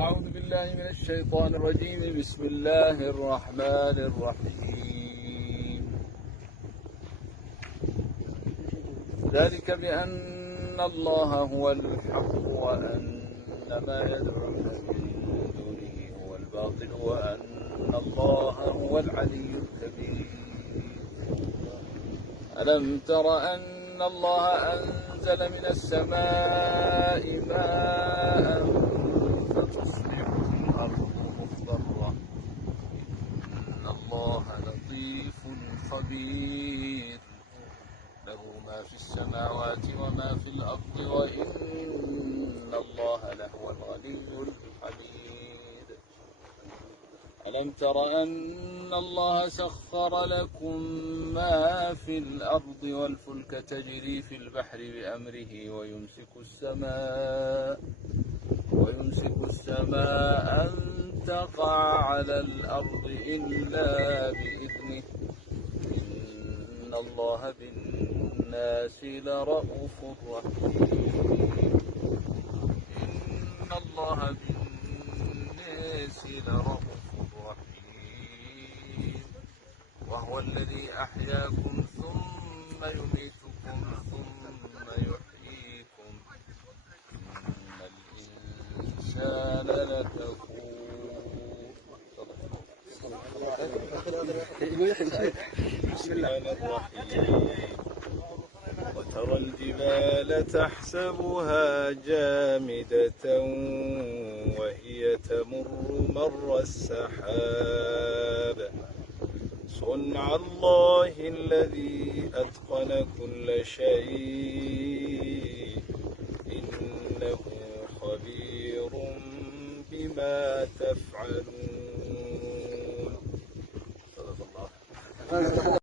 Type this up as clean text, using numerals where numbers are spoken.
أعوذ بالله من الشيطان الرجيم. بسم الله الرحمن الرحيم. ذلك بأن الله هو الحق وأن ما يدعون من دونه هو الباطل وأن الله هو العلي الكبير. ألم تر أن الله أنزل من السماء ماء فتصبح الأرض مخضرة إن الله لطيف خبير له ما في السماوات وما في الأرض وإن الله لهو الغني الحميد. ألم تر أن الله سخر لكم ما في الأرض والفلك تجري في البحر بأمره ويمسك السماء أن تقع على الأرض إلا بإذنه إن الله بالناس لرءوف رحيم. إن الله بالناس لرءوف رحيم. وهو الذي أحياكم ثم يميتكم ثم يحييكم إن الإنسان لكفور. بسم الله الرحمن. وترى الجبال تحسبها جامدة وهي تمر مر السحاب صنع الله الذي أتقن كل شيء إنه خبير بما تفعلون.